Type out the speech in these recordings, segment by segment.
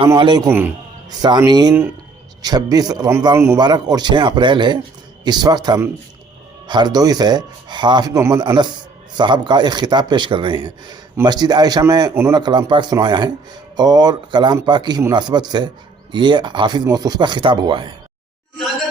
अस्सलाम वालेकुम सामीन। 26 रमज़ान मुबारक और 6 अप्रैल है। इस वक्त हम हरदोई से हाफिज़ मोहम्मद अनस साहब का एक ख़िताब पेश कर रहे हैं। मस्जिद आयशा में उन्होंने कलाम पाक सुनाया है और कलाम पाक की मुनासबत से ये हाफिज़ मौसूफ़ का ख़िताब हुआ है।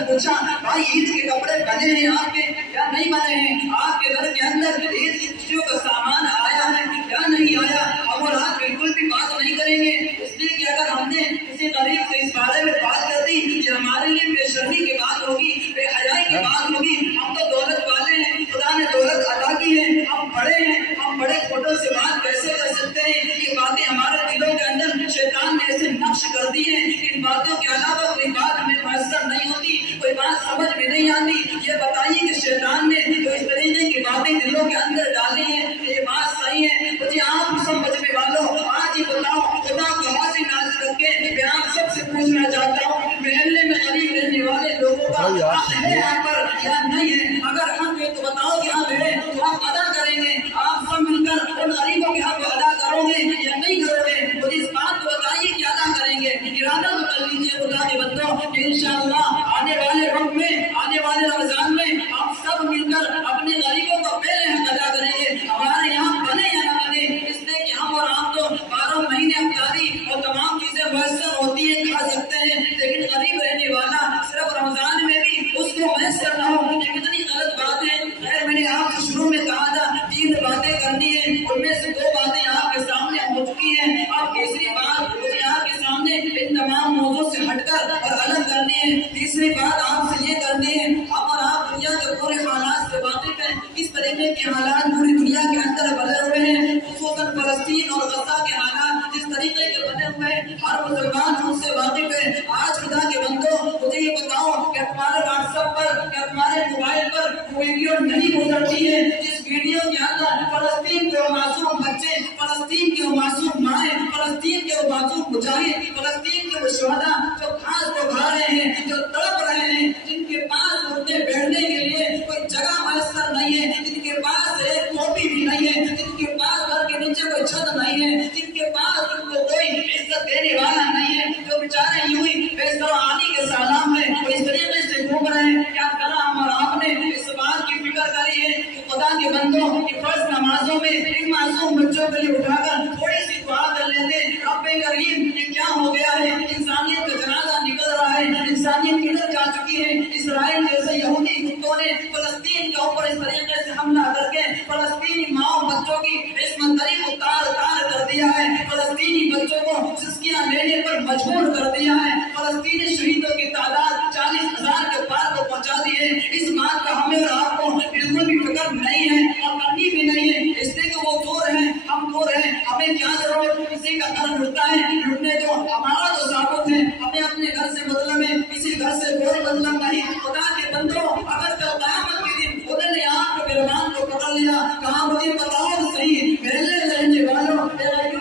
पूछा भाई ईद के कपड़े बने हैं आपके या नहीं बने हैं, आपके घर के अंदर ईद की खुशियों का सामान आया है या नहीं आया। और आज बिल्कुल भी बात नहीं करेंगे, इसलिए कि अगर हमने किसी गरीब से इस बारे में बात कर दी कि हमारे लिए बेशर्मी की बात होगी, बेहयाई की बात होगी। हम तो दौलत वाले हैं, खुदा ने दौलत अदा की है, हम बड़े हैं, हम बड़े छोटों से बात कैसे कर सकते हैं। ये बातें हमारे दिलों के अंदर शैतान ने ऐसे नक्श कर दी है। इन बातों के अलावा कोई बात हमें मुयस्सर नहीं होती, कोई बात समझ में नहीं आती। ये बताइए कि शैतान ने जो इस तरीके की बातें दिलों के अंदर डाली है, ये बात सही है? मुझे आप समझने वालों आज ही बताओ, खुदा को हाजिर नाज़िर रखे मैं आप सबसे पूछना चाहता हूँ, महल्ले में गरीब रहने वाले लोगों का हक है यहाँ पर या नहीं है? अगर हक है तो बताओ कि हक है तो आप अदा करेंगे, आप सब मिलकर उन गरीबों के हक अदा करोगे या नहीं करोगे? मुझे इस बात को बताइए कि अदा करेंगे। इरादा तो कर लीजिए खुदा के बंदों कि इंशाअल्लाह आने वाले वक्त में, आने वाले रमजान में आप सब मिलकर अपने गरीबों का पहले हक अदा करेंगे। हमारे यहाँ बने या न बने, इसलिए कि हम और आप तो 12 महीने अफ्तारी और तमाम चीजें मैसर होती है, खा सकते हैं, लेकिन गरीब रहने वाला सिर्फ रमजान में भी उसको मैसर न हो, ये कितनी गलत बात है। खैर मैंने आपसे शुरू में कहा था 3 बातें करनी है, उनमें से 2 बातें आपके सामने हो चुकी है। अब तीसरी बात मुझे आपके सामने इन तमाम मौजूद से हटकर और अलग करनी है। तीसरी बात आपसे ये करनी है, हम और आप दुनिया के पूरे हालात से वाकिफ हैं, किस तरीके के हालात पूरी दुनिया के अंदर बने हुए हैं, खुसूसन फलस्तीन और गजा के हालात जिस तरीके के बने हुए हैं, हर मुसलमान उनसे वाकिफ है। आज खुदा के बंदो मुझे ये बताओ कि तुम्हारे व्हाट्सएप पर या तुम्हारे मोबाइल पर वो वीडियो नहीं गुजरती है जिस वीडियो के अंदर फलस्तीन के मासूम बच्चे, फलस्तीन के मासूम माए, फलस्तीन के मासूम मुजाहिद, फलस्तीन के शहदा जो घास को खा रहे हैं, जो तड़प रहे हैं, जिनके पास उठने बैठने के लिए कोई जगह मैसर नहीं है, जिनके पास एक कॉपी भी नहीं है, जिनके पास घर के नीचे कोई छत नहीं है, जिनके पास उनको कोई इज्जत देने वाला नहीं है, जो बेचारे यूं ही बेसहारानी के सालाम में वो इस तरीके से घूम रहे हैं। क्या करा हम और आपने इस बात की फिक्र करी है कि खुदा के बंदों की फर्ज नमाजों में इन मासूम बच्चों के लिए उठाकर थोड़ी सी दुआ कर लेते, रब्बे करीम ये क्या हो गया है, इंसानियत का जनाजा निकल रहा है, इंसानियत किधर जा चुकी है। इसराइल जैसे यहूदी कुत्तों ने फलस्तीन के ऊपर इस तरीके से हमला करके फलस्तीनी माओ बच्चों की इस्मतरी को तार तार कर दिया है, फलस्तीनी बच्चों को सिस्कियां लेने पर मजबूर कर दिया है, फलस्तीनी शहीदों की तादाद 40,000 के पार को पहुंचा दी है। इस बात का हमें और आपको बिल्कुल भी फिक्र नहीं है और करनी भी नहीं है, इसलिए कि वो दूर है, हम दूर है, हमें क्या जरूरत, किसी का घर लुटता है लुटने दो, हमारा तो साबुत है, हमें अपने घर से मतलब है, किसी घर से कोई मतलब नहीं। खुदा के बंदों अगर कल क़यामत के दिन खुदा ने आपको गिरबान को पकड़ लिया, कहा मुझे बताओ तो सही महल्ले रहने वालों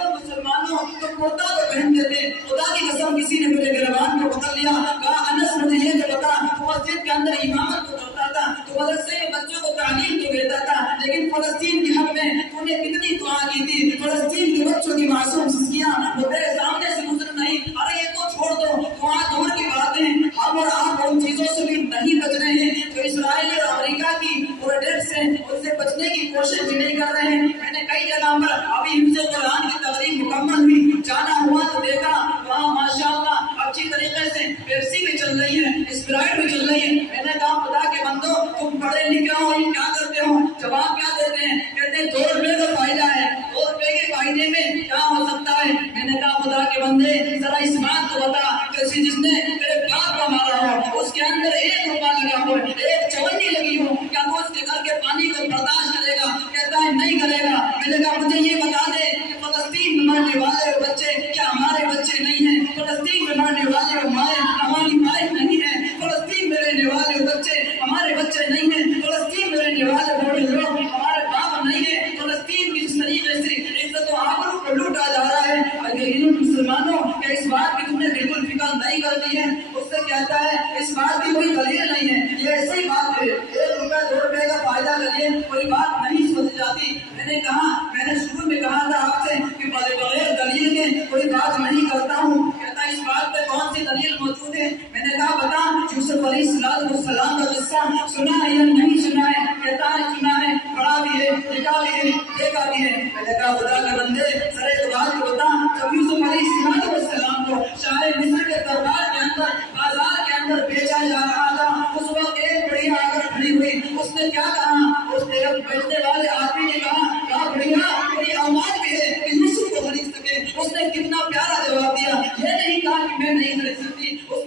मुसलमानों तो कुर्ता तो पहनते थे, खुदा की कसम किसी ने मुझे गिरबान को पकड़ लिया, कहा अनस मुझे ये तो बता मस्जिद के अंदर इमामत को करता था, तो मदरसे में बच्चों को तालीम तो देता था, लेकिन फलस्तीन के हक में तूने कितनी दुआ की थी, फलस्तीन के बच्चों की मासूम सिस्कियां वो तेरे सामने से गुजर नहीं। अरे ये तो छोड़ दो, दुआ दूर की बात है, हम और आप उन चीजों से भी नहीं बच रहे हैं जो इसराइल और अमेरिका की प्रोडक्ट से उससे बचने की कोशिश भी नहीं कर रहे हैं। मैंने कई जगह पर अभी हिफ्ज़ कुरान की तकरीब मुकम्मल हुई, जाना हुआ तो देखा वहाँ माशाअल्लाह अच्छी तरीके से पेप्सी भी चल रही है, स्प्राइट भी चल रही है। मैंने कहा खुदा के बंदो तुम पढ़े लिखे हो, ये क्या करते हो? जवाब क्या देते हैं? कहते हैं 2 रुपए का फायदा है, 2 रुपए के फायदे में क्या हो सकता है? मैंने कहा खुदा के बंदे जरा इस बात को बता कि जिसने तेरे बाप को मारा हो उसके अंदर 1 रुपया लगा हो, 1 चवन्नी लगी हो, क्या वो उसके घर के पानी को बर्दाश्त करेगा? कहता है नहीं करेगा। मैंने कहा मुझे ये बता दे कि फलस्तीन में मरने वाले बच्चे क्या हमारे बच्चे नहीं हैं? फलस्तीन में मरने वाले माए हमारी माए नहीं है, फलस्तीन में रहने वाले बच्चे हमारे बच्चे नहीं हैं, फलस्तीन में रहने वाले बड़े लोग हमारे बाप नहीं है। फलस्तीन की जिस तरीके से इज्जत और आबरू को लूटा जा रहा है, अगर मुसलमानों क्या इस बात की तुमने बिल्कुल फिक्र नहीं करती है? उससे कहता है इस बात की कोई दलील नहीं है, ये ऐसी बात है 1 रुपया 2 रुपए का फायदा करिए कोई बात नहीं सोची जाती। मैंने शुरू में कहा था आपसे कि बगैर दलील के कोई बात नहीं करता हूँ। कहता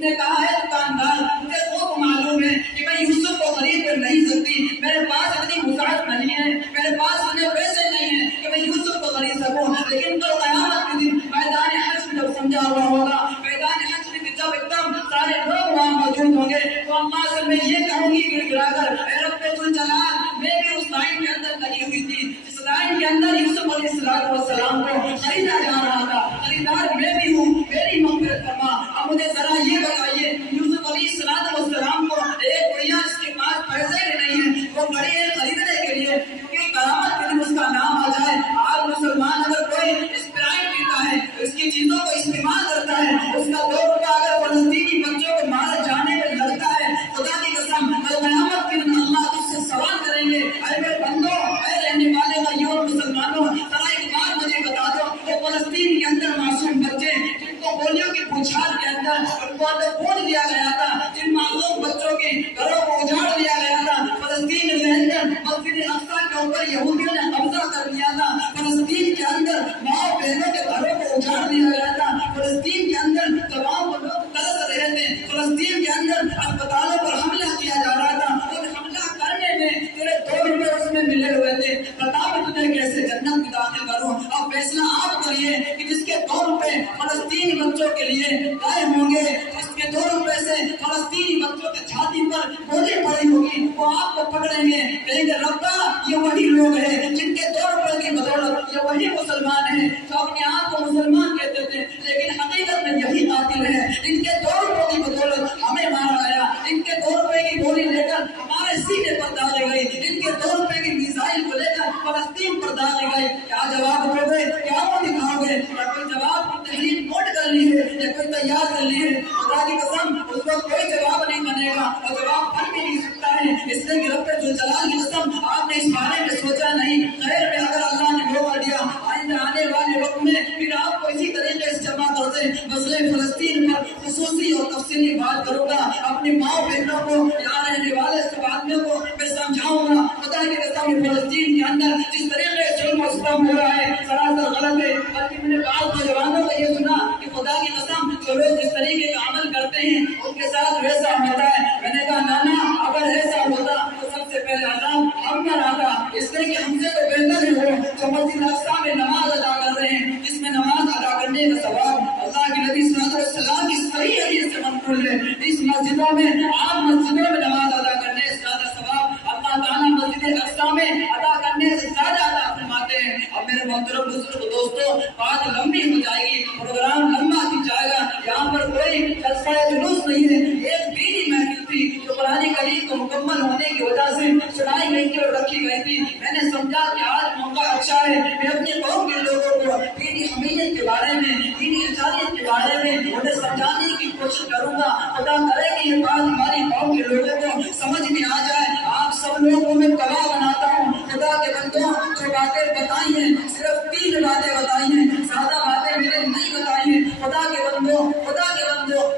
उसने कहा है दुकानदार मुझे खूब मालूम है कि मैं यूसुफ को खरीद कर नहीं सकती, मेरे पास इतनी मुसाहत नहीं है, मेरे पास इतने पैसे नहीं है कि मैं यूसुफ को खरीद सकूं। लेकिन कल क़यामत के दिन मैदान हश्र जब समझा हुआ होगा, मैदान हश्र में जब एकदम सारे लोग वहाँ मौजूद होंगे तो अल्लाह से मैं ये कहूंगी गिड़गिड़ाकर, ऐ रब्बुल जलाल, मैं भी उस लाइन के अंदर लगी हुई थी जिस लाइन के अंदर यूसुफ अलैहिस्सलाम को खरीदा जा रहा था, खरीदार मैं भी हूँ, मेरी मग़फ़िरत फरमा। अब मुझे जरा ये बताइए, यूसुफ अलैहिस्सलाम को एक बढ़िया जिसके पास पैसे भी नहीं है वो बड़ी है खरीदने के लिए, क्योंकि क़यामत के दिन उसका नाम आ जाए। आज मुसलमान अगर कोई स्प्राइट पीता है, इसकी चीजों को इस्तेमाल करता है, उसका 2 रुपया अगर फलस्तीनी बच्चों को मारे जाने में लगता है, खुदा की कसम क़यामत के दिन अल्लाह तुझसे सवाल करेंगे, अरे मेरे बंदो, अरे रहने वाले भाइयों मुसलमानों, जरा एक बात मुझे बता दो, वो फलस्तीन के अंदर मासूम बच्चे जिनको गोलियों की बौछार के अंदर उनको अंदर खून दिया गया था, जिन मासूम बच्चों के घरों को उजाड़ दिया गया था, फलस्तीन के अंदर मस्जिद अक्सा के ऊपर यहूदियों ने कब्जा कर लिया था, फलस्तीन के अंदर माँ बहनों के घरों को उजाड़ दिया गया था, फलस्तीन के अंदर तमाम लोग तरस रहे थे, फलस्तीन के अंदर अस्पतालों पर हमला किया जा रहा था, उन हमला करने में तेरे 2 रुपए उसमें मिले हुए थे, बता मैं तुझे कैसे जन्नत में दाखिल करूं। अब फैसला आप करिए कि जिसके 2 रुपए फलस्तीनी बच्चों के लिए गए होंगे, जिसके 2 रुपए से फलस्तीनी बच्चों के छाती पर गोली पड़ी होगी, वो आपको पकड़ेंगे, कहेंगे रब्बा ये वही लोग हैं जिनके 2 रुपए की बदौलत ये वही मुसलमान हैं जो अपने आप को मुसलमान कहते थे, लेकिन हकीकत में यही कातिल है। इनके 2 रुपए की बदौलत हमें मारा गया, इनके 2 रुपए की गोली लेकर हमारे सीने पर डाली गई, इनके 2 रुपए की मिसाइल को लेकर फलस्तीन पर डाली गई। क्या जवाब दोगे, क्या वो दिखाओगे? या कोई जवाब को तहरीर नोट कर ली है या कोई तैयार कर ली है? खुदा की कसम उसको कोई जवाब नहीं बनेगा और जवाब बन भी नहीं सकता है, इसलिए कि रब्बुल जलाल की कसम आपने इस बारे में सोचा नहीं। खैर में अगर अल्लाह ने मौका दिया आइंदा आने वाले वक्त में फिर आपको इसी तरीके से जमा कर दे, मसले फलस्तीन पर खुसूसी और तफसीली बात करूंगा, अपनी माँ बहनों को यहाँ रहने वाले सब आदमियों को मैं समझाऊंगा। खुदा की कसम फलस्तीन के अंदर जिस तरीके से जुल्म और सितम हो रहा है सरासर गलत है, बल्कि मैंने बात नौजवानों को ये सुना कि खुदा की कसम जो लोग जिस तरीके का अमल करते हैं उनके साथ वैसा होता है। मैंने कहा नाना अगर ऐसा होता तो सबसे पहले अज़ाब हम पर आता, इसलिए कि हमसे तो बेहतर ही हो जो मस्जिद अक़सा में नमाज अदा कर रहे हैं, जिसमें नमाज अदा करने का सवाब अल्लाह के नबी सल्लल्लाहु अलैहि वसल्लम की सही हदीस से मंक़ूल है। इस मस्जिदों में आम मस्जिदों में नमाज अदा करने से ज्यादा सवाब अल्लाह ताला मस्जिद अक़सा में अदा करने से ज्यादा अदा फरमाते हैं। अब मेरे मोहतरम बुजुर्ग दोस्तों, बात लंबी हो जाएगी, प्रोग्राम लंबा हो जाएगा, यहाँ पर कोई जलसा जुलूस नहीं है, एक दीनी महफिल थी जो कुरान करीम को मुकम्मल होने की वजह से सुनाई गई थी और रखी गई थी। मैंने समझा कि आज मौका अच्छा है, मैं अपने कौम के लोगों को दीनी हमीयत के बारे में, दीनी इंसानियत के बारे में उन्हें समझाने की कोशिश करूंगा। खुदा करे कि ये बात हमारी कौम के लोगों को समझ में आ जाए। आप सब लोगों को मैं गवाह बनाता हूँ, खुदा के बंदों जो बातें बताई हैं सिर्फ 3 बातें बताई हैं, ज्यादा बातें मैंने नहीं बताई हैं। खुदा के बंदों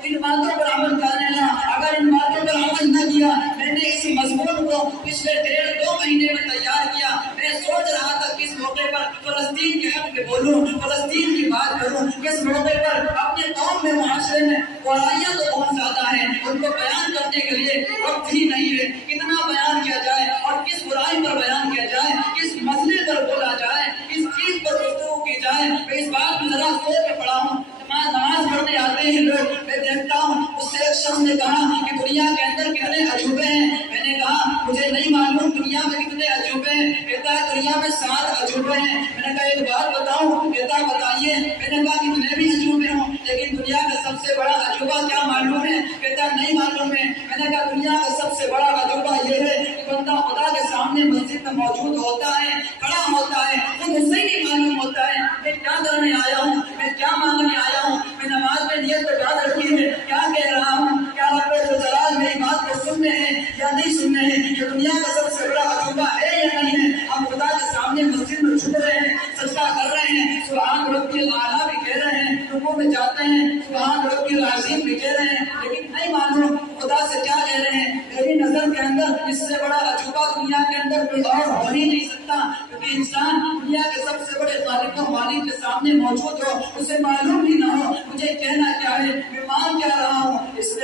इन बातों पर अमल कर लेना। अगर इन बातों पर अमल न किया, मैंने इस मजमून को पिछले 1.5-2 महीने में तैयार किया। मैं सोच रहा था किस मौके पर फलस्तीन के हक में बोलूं, फलस्तीन की बात करूं, किस मौके पर अपने कौम में मुआशरे में बुराइयां तो बहुत ज्यादा है, उनको बयान करने के लिए वक्त ही नहीं है। कितना बयान किया जाए और किस बुराई पर बयान किया जाए, किस मसले पर बोला जाए, किस चीज पर गुफ्तगू की जाए। मैं इस बात में जरा सोच के पड़ा हूँ। नमाज पढ़ने आते हैं लोग, मैं देखता हूँ, उससे एक शख्स ने कहा कि दुनिया के अंदर कितने अजूबे हैं। मैंने कहा मुझे नहीं मालूम दुनिया में कितने अजूबे हैं। कहता है दुनिया में 7 अजूबे हैं। मैंने कहा एक बात बताऊं? कहता बताइए। मैंने कहा कितने भी अजूबे हों, लेकिन दुनिया का सबसे बड़ा अजूबा क्या मालूम है? कहता नहीं मालूम है। मैंने कहा दुनिया का सबसे बड़ा अजूबा ये है कि बंदा खुदा के सामने मस्जिद में मौजूद होता है, खड़ा होता है, खुद उसे ही नहीं मालूम होता है मैं क्या करने आया हूँ, मैं क्या मांगने आया हूँ, मैं नमाज में नियत तो याद रखी है, क्या कह रहा हूँ, क्या रब्बुल जलाल मेरी बात को सुनने हैं या नहीं सुनने हैं। ये दुनिया का सबसे बड़ा अजूबा है या नहीं है? हम खुदा के सामने मस्जिद में झुक रहे हैं, सजदा कर रहे हैं, सुभान रब्बिल आला भी कह रहे हैं, रुकू में जाते हैं, सुभान रब्बिल अज़ीम भी कह रहे हैं, लेकिन नहीं मालूम खुदा से क्या कह रहे हैं। मेरी नजर के अंदर इससे बड़ा अजूबा दुनिया के अंदर कोई और हो ही नहीं सकता, क्योंकि इंसान दुनिया के सबसे बड़े खालिक और मालिक के सामने मौजूद हो, उसे मालूम ही ना हो मुझे कहना क्या है, मैं मान क्या रहा हूँ। इसलिए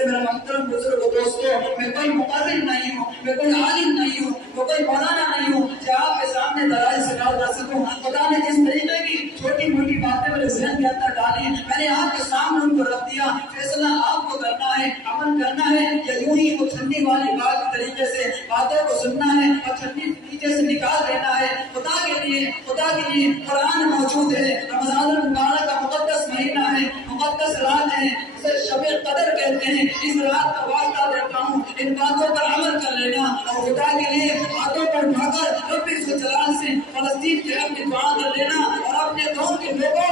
ہیں، اس رات کا واسطہ دیتا ہوں ان باتوں پر عمل کر لینا اور خدا کے لیے ہاتھوں پر اٹھا کر رب الجلال سے فلسطین کے رب کی دعا کر لینا اور اپنے قوم کے لوگوں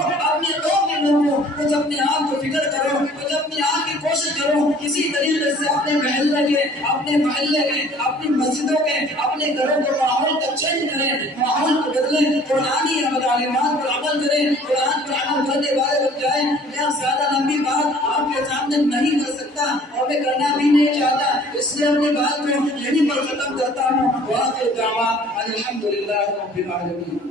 کچھ اپنے آپ کو فکر کرو، کچھ اپنے آپ کی کوشش کرو، کسی طریقے سے اپنے محلے کے اپنی مسجدوں کے اپنے گھروں کے ماحول کو چینج کریں، ماحول کو بدلیں، قرآنی تعلیمات پر عمل کریں، قرآن پر عمل کرنے والے بن جائیں۔ میں زیادہ لمبی بات آپ کے سامنے نہیں کر سکتا اور میں کرنا بھی نہیں چاہتا، اس لیے اپنی بات کو یہیں پر ختم کرتا ہوں۔ وآخر دعوانا الحمدللہ رب العالمین۔